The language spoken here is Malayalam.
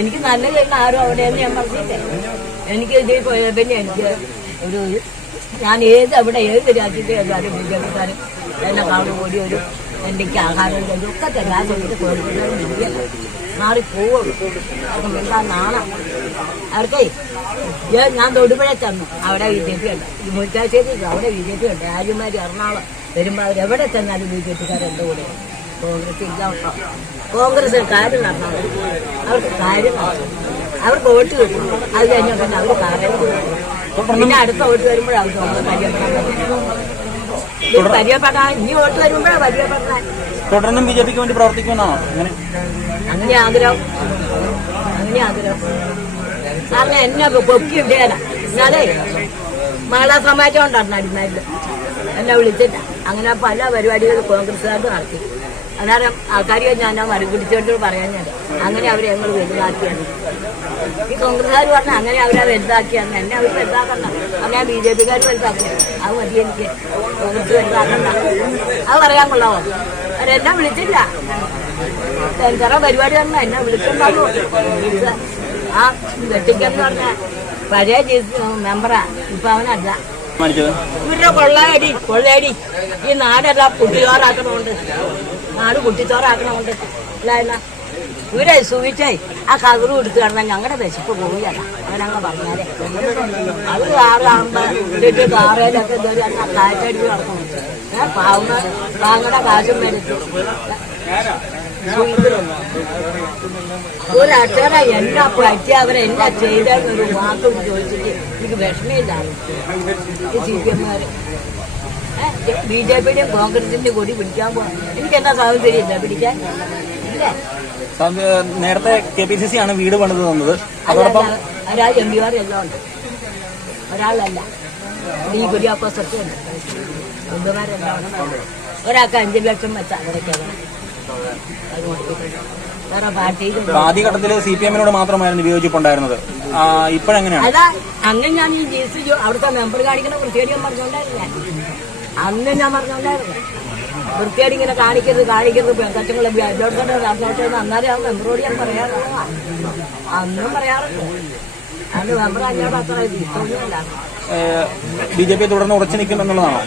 എനിക്ക് നല്ല ചെയ്യുന്ന ആരും അവിടെയെന്ന് ഞാൻ പറഞ്ഞില്ലേ. എനിക്ക് ഇതിൽ പോയ പിന്നെ എനിക്ക് ഒരു ഞാൻ അവിടെ ഏത് രാജ്യത്തെ ഏതായാലും ബിജെപിക്കാരും എന്നെക്കാളും കൂടി ഒരു എനിക്ക് ആഹാരം ഇതൊക്കെ തന്നെ ആ സമയത്ത് കോഴിക്കോട് മാറിപ്പോവുള്ളൂ. അത് എന്താ നാണം അവർക്കേ. ഞാൻ തൊടുപുഴ ചെന്നു, അവിടെ BJP ഉണ്ട്. ഈ മുരിക്കാശ്ശേരി അവിടെ BJP ഉണ്ട്. രാജകുമാരി എറണാകുളം വരുമ്പോൾ അവരെവിടെ ചെന്നാലും BJPക്കാരെൻ്റെ കൂടെ. കോൺഗ്രസ് ഇല്ല കേട്ടോ. കോൺഗ്രസ് കാര്യം നടന്നാൽ അവർക്ക് കാര്യം അവർക്ക് വോട്ട് കിട്ടും. അത് കഴിഞ്ഞാൽ പിന്നെ അവർ കാര്യം പിന്നെ അടുത്ത വോട്ട് വരുമ്പോഴവർക്ക് പരിചയപ്പെടാൻ ഇനി വോട്ട് വരുമ്പോഴാണ് പരിചയപ്പെടാൻ. തുടർന്നും BJPക്ക് വേണ്ടി പ്രവർത്തിക്കുമെന്നാണോ? അങ്ങനെ ആഗ്രഹം കാരണം എന്നെ പൊക്കിണ്ടേല. എന്നാലേ മഹിളാ സമാജം ഉണ്ടായിരുന്നു അടിമാരിൽ എന്നെ വിളിച്ചിട്ട്. അങ്ങനെ പല പരിപാടികൾ കോൺഗ്രസ്സുകാർക്ക് നടത്തി. അന്നേരം ആൾക്കാരെ ഞാൻ മറുപിടിച്ചോണ്ട് പറയാൻ ഞാൻ അങ്ങനെ അവരെ ഞങ്ങൾ വലുതാക്കിയാണ്. ഈ കോൺഗ്രസ്സുകാർ പറഞ്ഞാൽ അങ്ങനെ അവരെ വലുതാക്കിയാണ്. എന്നെ അവർ വലുതാക്കണ്ട, അങ്ങനെ BJPക്കാർ വലുതാക്കി. അത് മതി എനിക്ക്. കോൺഗ്രസ് വലുതാക്കണ്ട അത് പറയാൻ കൊള്ളാമോ? അവരെന്നെ വിളിച്ചില്ല. ചെറ പരിപാടി പറഞ്ഞാൽ എന്നെ വിളിച്ചിട്ടുണ്ടാവും. ആ വെട്ടിക്കെന്ന് പറഞ്ഞ പഴയ മെമ്പറാ, ഇപ്പൊ അവനല്ല. ഇവരുടെ കൊള്ളയടി ഈ നാടെല്ലാം കുട്ടിച്ചോറാക്കണമുണ്ട്. നാട് കുട്ടിച്ചോറാക്കണമുണ്ട്. അല്ല ഇവരെ സൂചിച്ചേ ആ കവറ് കൊടുത്തു കിടന്നാൽ ഞങ്ങളുടെ വിശപ്പ് പോവുകയല്ല. അവനങ്ങ് പറഞ്ഞാലേ അത് കാറാകുമ്പോ കാറയിലൊക്കെ കാറ്റടിച്ച് കിടക്കണം. പാങ്ങടെ കാശും മേടിച്ചു ഒരക്ഷര എന്നാ പറ്റി അവരെന്നാ ചെയ്തെന്നൊരു വാക്കും ചോദിച്ചിട്ട് എനിക്ക് വിഷമയില്ലാണ്. CPM-കാര് BJPയുടെയും കോൺഗ്രസിന്റെയും കൂടി പിടിക്കാൻ പോകാം. എനിക്ക് എന്നാ സ്വാതന്ത്ര്യമില്ല പിടിക്കാൻ. ഇല്ലേ? നേരത്തെ KPCC ആണ് വീട് പണിത് തന്നത്. അതോടൊപ്പം MP-മാർ എല്ലാം ഉണ്ട്. ഒരാളല്ല ഈ കുര്യാക്കോസൊക്കെ ഉണ്ട്. MP-മാരെല്ലാം ഉണ്ട്. ഒരാൾക്ക് 5 ലക്ഷം വെച്ചാൽ അവിടേക്കാണ്. ആദ്യഘട്ടത്തിൽ CPM-നോട് മാത്രമായിരുന്നു വിയോജിപ്പുണ്ടായിരുന്നത്. ഇപ്പോഴെങ്ങനെയാണ്? അതാ അന്ന് ഞാൻ ഈ GC അവിടുത്തെ മെമ്പർ കാണിക്കുന്ന വൃത്തിയേടി ഞാൻ പറഞ്ഞോണ്ടായിരുന്നു. അന്ന് ഞാൻ പറഞ്ഞോണ്ടായിരുന്നു വൃത്തിയേടി ഇങ്ങനെ കാണിക്കരുത് പെൺകച്ചങ്ങളെ നടന്നോട്ടെന്ന്. അന്നേരം ആ മെമ്പറോട് ഞാൻ പറയാറുള്ള അന്നും പറയാറുണ്ട്. അന്ന് മെമ്പർ അഞ്ഞോട് അത്ര ഇഷ്ടമൊന്നുമില്ല. BJP തുടർന്ന് ഉറച്ചു നിൽക്കുമെന്നുള്ളതാണോ?